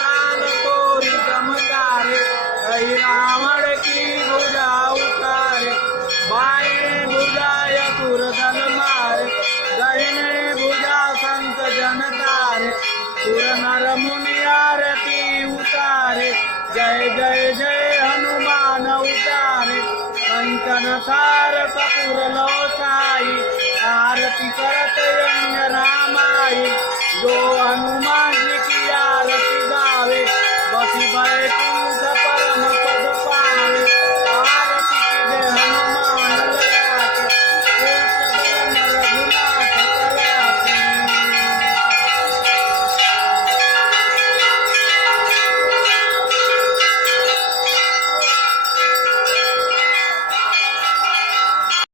ताल तोरी चमकारे कही रावण की भुजा उतारे बाएं भुजाय सुरधन मारे दाहिने भुजा संत जन तारे सुर नर मुनि आरती उतारे जय जय जय हनुमान उतारे कंचन थार कपूर लोचाई आरती करत अंजना माई जो हनुमान